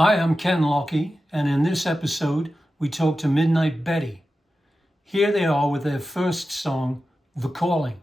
Hi, I'm Ken Lockie, and in this episode, we talk to Midnight Betty. Here they are with their first song, The Calling.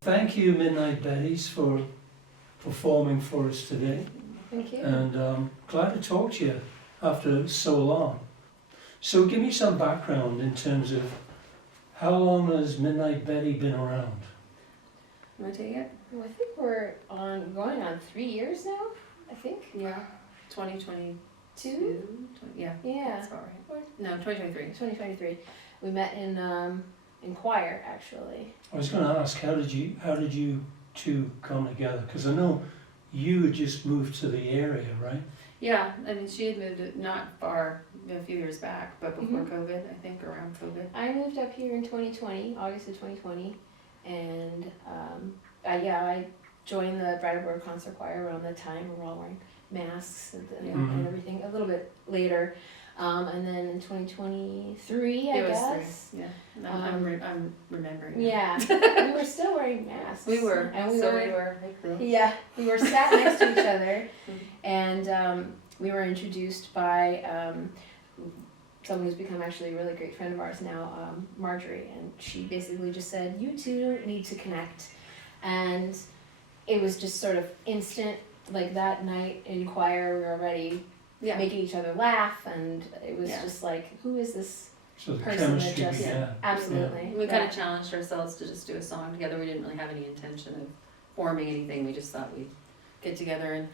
Thank you, Midnight Betties, for performing for us today. Thank you. And glad to talk to you after so long. So give me some background in terms of how long has Midnight Betty been around? Want to take it? Well, I think we're going on 3 years now, I think. Yeah. 2022? Two? Yeah. Yeah. That's about right. Or No, 2023. 2023. We met in in choir actually. I was going to ask, how did you two come together? Because I know you had just moved to the area, right? Yeah, I mean, she had moved not far, a few years back, but before Mhm. COVID, I think, around COVID. I moved up here in 2020, August of 2020, and I joined the Brattleboro concert choir around that time. We were all wearing masks and Mhm. everything a little bit later. And then in 2023, I It was guess. 3, yeah. I'm remembering. Yeah, we were still wearing masks. We were, and we were like this. Yeah, we were sat next to each other, Mhm. and we were introduced by someone who's become actually a really great friend of ours now, Marjorie, and she basically just said, "You two don't need to connect," and it was just sort of instant. Like that night in choir, we were already Yeah. making each other laugh, and it was Yeah. just like, who is this So the person that chemistry just began. absolutely? We kind of challenged ourselves to just do a song together. We didn't really have any intention of forming anything. We just thought we'd get together and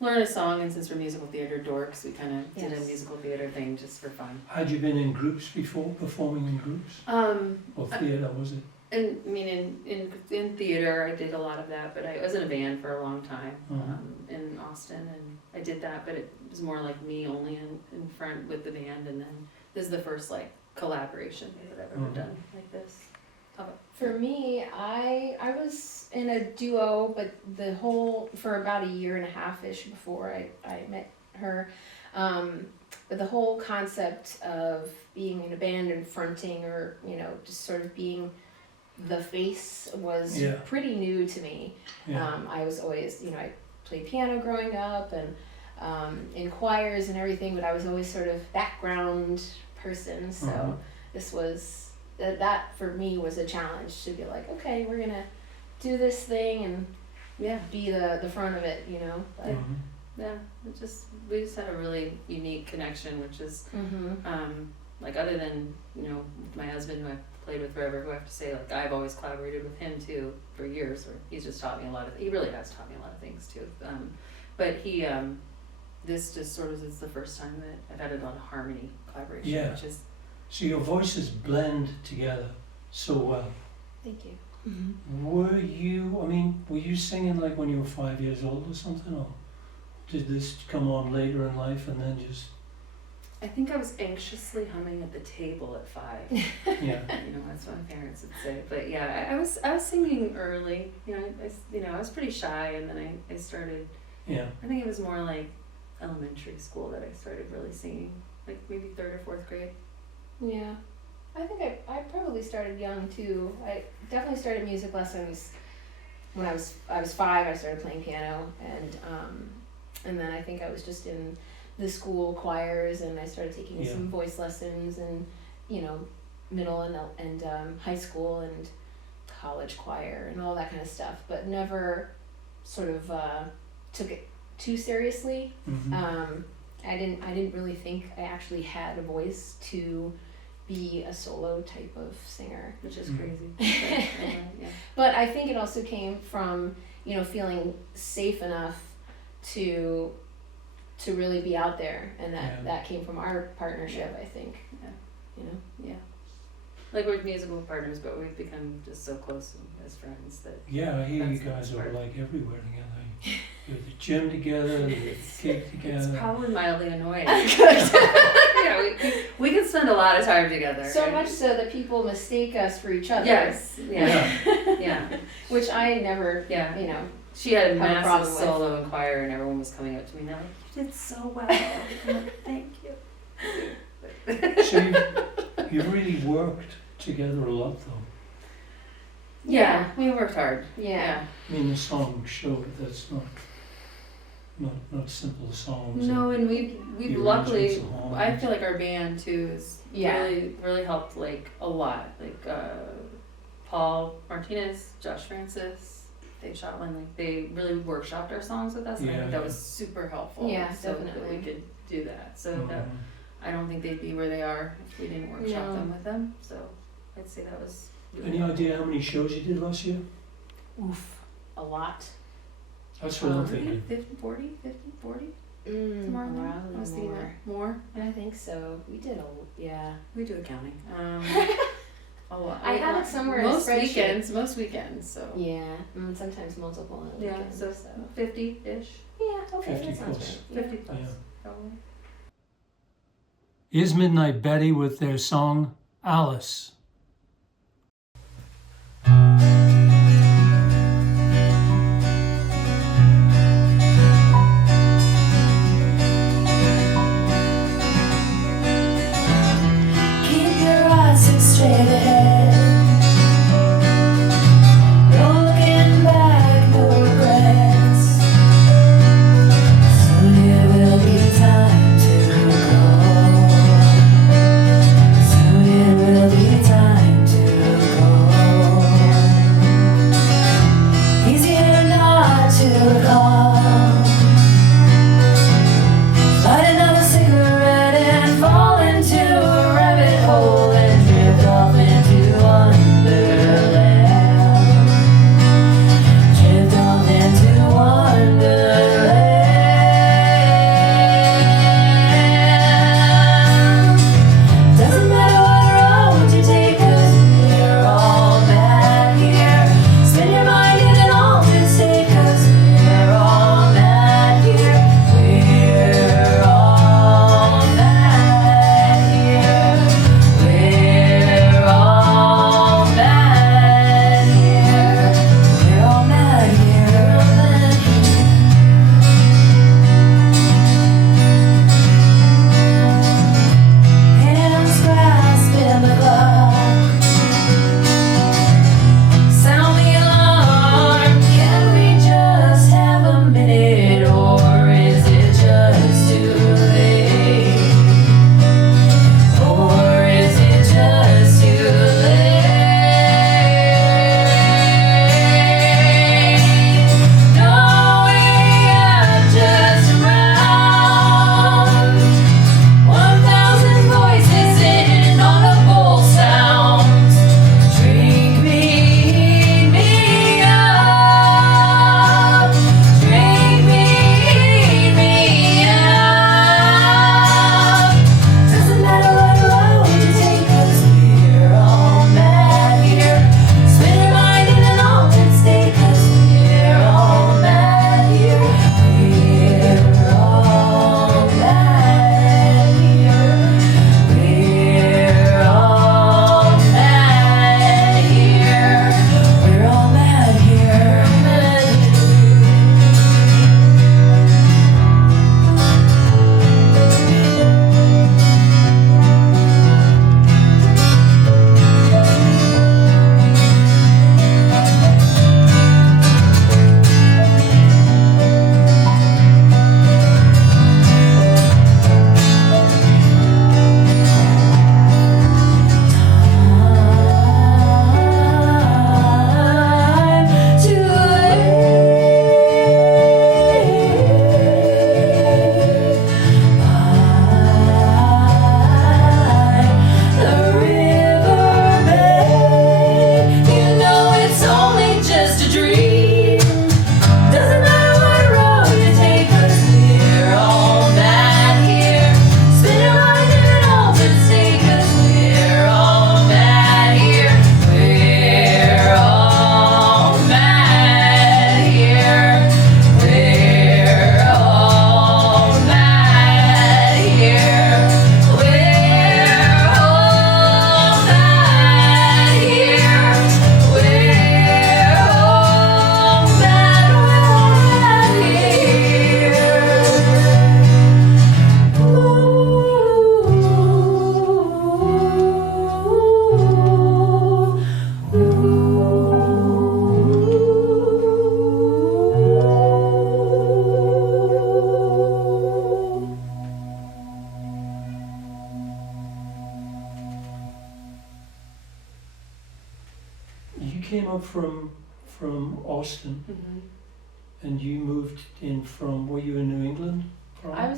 learn a song. And since we're musical theater dorks, we kind of did a Yes. musical theater thing just for fun. Had you been in groups before, performing in groups? Or theatre, was it? And I mean, in theater, I did a lot of that, but I was in a band for a long time in Austin, and I did that, but it was more like me only in front with the band, and then this is the first like collaboration that I've ever done like this. For me, I was in a duo, but for about a year and a half-ish before I met her. But the whole concept of being in a band and fronting, or just sort of being the face, was Yeah. pretty new to me. Yeah. I was always, I played piano growing up and in choirs and everything, but I was always sort of background person. So this was that for me was a challenge to be like, okay, we're gonna do this thing and be the front of it, But, Yeah, we just had a really unique connection, which is like, other than with my husband, who I've played with forever, who I have to say, like, I've always collaborated with him too for years, or he's just taught me a lot of, he really has taught me a lot of things too. But he, this just sort of is the first time that I've had a lot of harmony collaboration, Yeah. which is, So your voices blend together so well. thank you. Were you singing like when you were 5 years old or something, or did this come on later in life and then just, I think I was anxiously humming at the table at 5. yeah, That's what my parents would say. But yeah, I was singing early. I was pretty shy, and then I started. yeah, I think it was more like elementary school that I started really singing, like maybe 3rd or 4th grade. Yeah, I think I probably started young too. I definitely started music lessons when I was 5. I started playing piano, and then I think I was just in the school choirs, and I started taking some voice lessons, and middle and high school and college choir and all that kind of stuff, but never sort of took it too seriously. I didn't really think I actually had a voice to be a solo type of singer, Which is crazy. Yeah. but I think it also came from feeling safe enough to really be out there, and that came from our partnership. I think. Yeah. Like, we're musical partners, but we've become just so close as friends that. yeah. I hear you That's guys the are part. like everywhere together. You're at the gym together, the cake together. It's probably mildly annoying. We can spend a lot of time together. So and- much so that people mistake us for each other. Yes. Yeah. Yeah. Which I never. Yeah. She had a Have a massive problem with. solo in choir, and everyone was coming up to me and they're like, "You did so well." I'm like, "Thank you." So you've really worked together a lot, though. Yeah, we worked hard. Yeah. I mean, the songs show it. That's not simple songs. No, and we've The luckily, arrangements, the I harmonies. feel like our band too is really helped, like, a lot. Like, Paul Martinez, Josh Francis, Dave Shotland, like, they really workshopped our songs with us, and I Yeah, think that yeah. was super helpful. Yeah, so that definitely. we could do that. So Mhm. that, I don't think they'd be where they are if we didn't workshop No. them with them. So I'd say that was really Any idea how many shows you did last year? Oof. A lot. That's what I'm 40, thinking. 50, 40, 50, 40? Somewhere in there? I was thinking more. that. More? I think so. We did We do accounting. I have it somewhere in a most spreadsheet. most weekends. So Yeah, sometimes multiple on the yeah, weekends, so 50-ish. yeah, okay, 50 that sounds plus. right. 50 plus, Yeah. probably. Here's Midnight Betty with their song Alice. Keep your eyes fixed straight ahead. No looking back, no regrets. Soon it will be time to go. Soon it will be time to go. Easier not to recall. Light another cigarette and fall into a rabbit hole and drift off into Wonderland. Drift off into Wonderland. Doesn't matter what road you take, 'cause we're all mad here. Spin your mind in an altered state, 'cause we're all mad here. We're all mad here. We're all mad here. We're all mad here. Hands grasping the clock. Sound the alarm. Can we just have a minute, or is it just too late? Or is it just too late? Knowing I've just around 1,000 voices in inaudible sounds. Drink me, heat me up. Drink me, heat me up. Doesn't matter what road you take, 'cause we're all mad here. Spin your mind in an altered state, 'cause we're all mad here. We're all mad here. We're all mad here. We're all mad here. Time to the riverbed. You know it's only just a dream. Doesn't matter what road you take, 'cause we're all mad here. Spin your mind in an altered state, 'cause we're all mad here. We're all mad here. We're all mad here. We're all mad here. We're all You came up from Austin, and you moved in from, were you in New England? I'm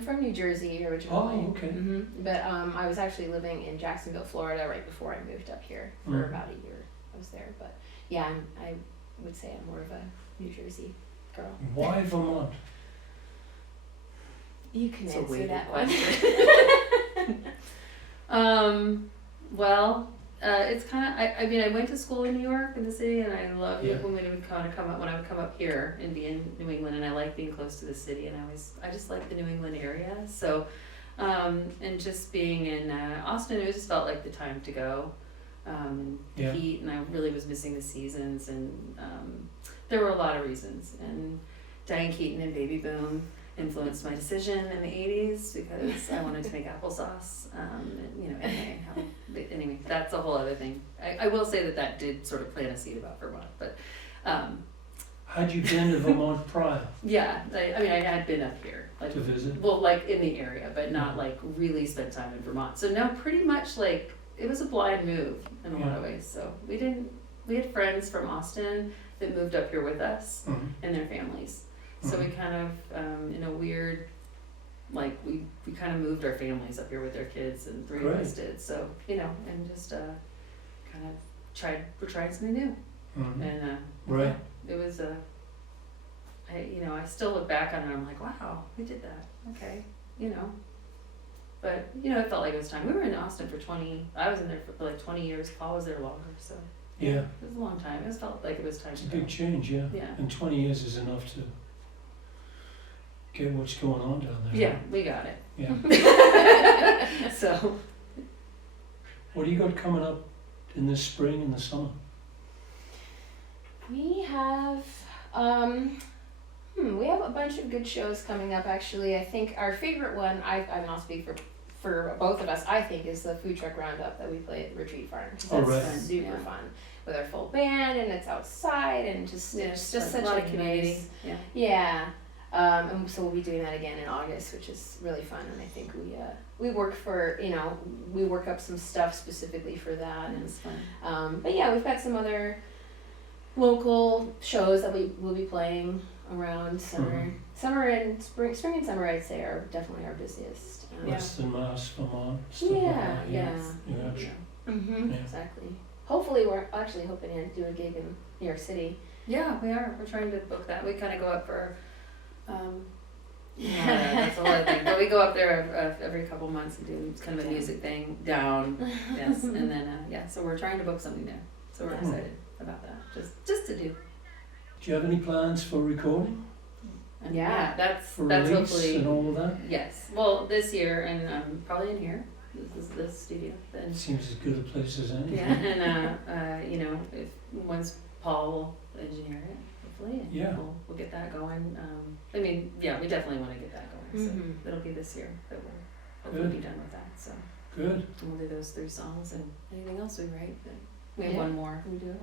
from New Jersey originally. Oh, okay. But I was actually living in Jacksonville, Florida, right before I moved up here for about a year. I was there, but yeah, I would say I'm more of a New Jersey girl. Why Vermont? You can It's a answer weighted that question. one. Well, it's kind of, I mean, I went to school in New York, in the city, and I loved Yeah. it when we would kind of come up, when I would come up here and be in New England, and I like being close to the city, and I just like the New England area, so, and just being in Austin, it just felt like the time to go. The Yeah. heat, and I really was missing the seasons, and there were a lot of reasons, and Diane Keaton and Baby Boom influenced my decision in the 80s because I wanted to make applesauce, anyway, that's a whole other thing. I will say that did sort of plant a seed about Vermont, but Had you been to Vermont prior yeah, I mean, I had been up here, like, to visit? well, like in the area, but not like really spent time in Vermont. So no, pretty much like it was a blind move in a lot of ways. So we had friends from Austin that moved up here with us Mhm. and their families. So we kind of, in a weird, like we kind of moved our families up here with their kids, and 3 of us did. So, and just kind of we're trying something new. Mhm. And Right. it was I still look back on it and I'm like, wow, we did that. Okay, But, it felt like it was time. We were in Austin for I was in there for like 20 years. Paul was there longer, so. Yeah. It was a long time. It felt like it was time It's to a go. big change, yeah. Yeah. And 20 years is enough to get what's going on down there. Yeah, we got it. Yeah. So, What do you got coming up in the spring and the summer? We have we have a bunch of good shows coming up actually. I think our favorite one, I'll speak for both of us, I think, is the food truck roundup that we play at Retreat Farm. Oh, That's right. super Yeah. fun with our full band, and it's outside, and it's just such a lot a of community. nice, Yeah. yeah. And so we'll be doing that again in August, which is really fun, and I think we work for, we work up some stuff specifically for that, And and it's fun. but yeah, we've got some other local shows that we will be playing around summer. Mhm. Summer and spring and summer, I'd say, are definitely our busiest. Western Mass, Vermont, stuff Yeah, like that. yeah. New Hampshire. Mm-hmm. Yeah. Exactly. Hopefully, we're actually hoping to do a gig in New York City. Yeah, we are. We're trying to book that. We kind of go up for, that's a lot of things. But we go up there every couple months and do kind of a music thing down. Yes, and then so we're trying to book something there. So we're Yeah. excited about that. Just to do. Do you have any plans for recording, And Yeah. that's for that's release hopefully and all of that? yes. Well, this year and probably in here. This is the studio. Then It seems as good a place as any. yeah, and if once Paul will engineer it, hopefully, and Yeah. we'll get that going. I mean, yeah, we definitely want to get that going. So Mhm. it'll be this year that we'll hopefully be done with that. So Good. and we'll do those 3 songs and anything else we write. Then we have Yeah. one more. We do it.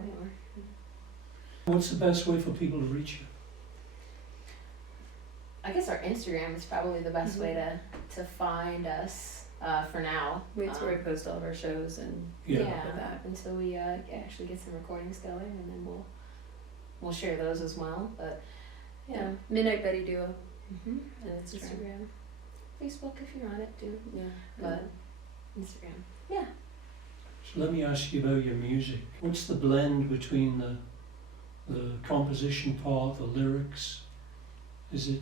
What's the best way for people to reach you? I guess our Instagram is probably the best Mhm. way to find us for now. It's where we post all of our shows and Yeah. with that. Until we actually get some recordings going, and then we'll share those as well. But yeah, Midnight Betty Duo mm-hmm. and Instagram. Instagram, Facebook if you're on it too, Yeah, but Instagram. Yeah. So let me ask you about your music. What's the blend between the composition part, the lyrics? Is it,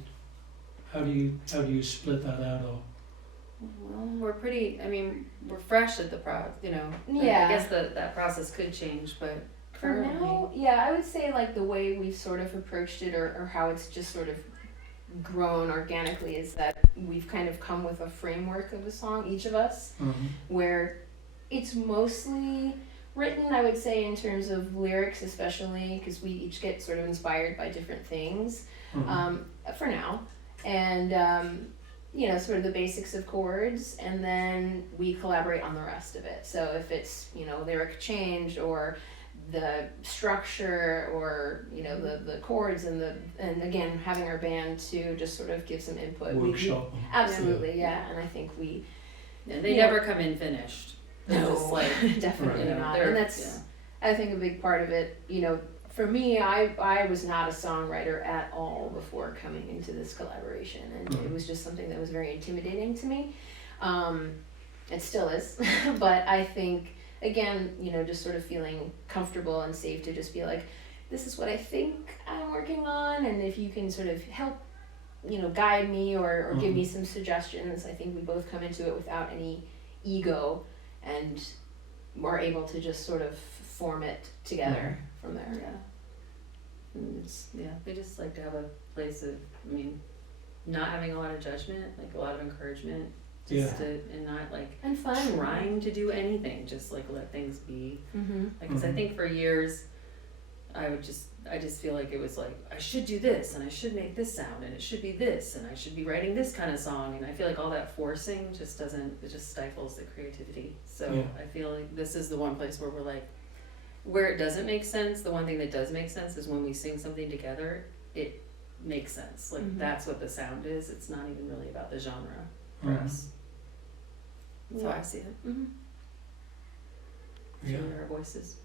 how do you split that out? Or well, we're pretty. I mean, we're fresh at the Yeah. I guess that process could change, but For now, yeah, I would say like the way we've sort of approached it, or how it's just sort of grown organically, is that we've kind of come with a framework of a song, each of us, where it's mostly written, I would say, in terms of lyrics, especially because we each get sort of inspired by different things. For now, and sort of the basics of chords, and then we collaborate on the rest of it. So if it's lyric change or the structure or the chords and again having our band to just sort of give some input. Workshop. Absolutely, yeah. And I think we they never come in finished. They're just like definitely Right. not, and that's I think a big part of it. For me, I was not a songwriter at all before coming into this collaboration, and it was just something that was very intimidating to me. It still is, but I think, again, just sort of feeling comfortable and safe to just be like, this is what I think I'm working on, and if you can sort of help, guide me or give me some suggestions. I think we both come into it without any ego, and are able to just sort of form it together from there. Yeah. And it's, they just like to have a place of, I mean, not having a lot of judgment, like a lot of encouragement, just to, and not like And fun. trying to do anything, just like let things be. Mm-hmm. Like, cause I think for years, I just feel like it was like, I should do this, and I should make this sound, and it should be this, and I should be writing this kind of song, and I feel like all that forcing just it just stifles the creativity. So I feel like this is the one place where we're like, where it doesn't make sense, the one thing that does make sense is when we sing something together, it makes sense. Like, that's what the sound is. It's not even really about the genre for us. That's how I see it. Mm-hmm. Yeah. Really our voices.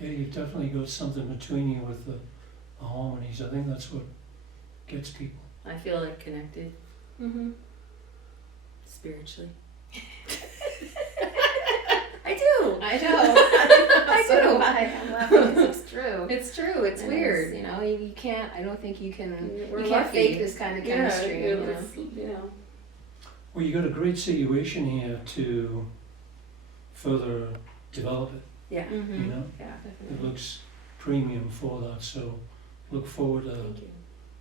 Yeah, you've definitely got something between you with the harmonies. I think that's what gets people. I feel like connected Mm-hmm. spiritually. I do. I know. I So do. do I. I'm laughing because it's true. It's true. It's And weird. you know, you can't. I don't think you can. We're You can't lucky. fake this kind of chemistry. Yeah, you know? it's, Well, you got a great situation here to further develop it. Yeah. Mm-hmm. You know, Yeah. it looks premium for that. So look forward to Thank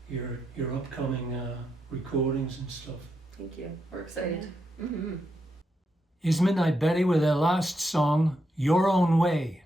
you. your upcoming recordings and stuff. Thank you. We're excited. Mm-hmm. Here's Midnight Betty with their last song, Your Own Way.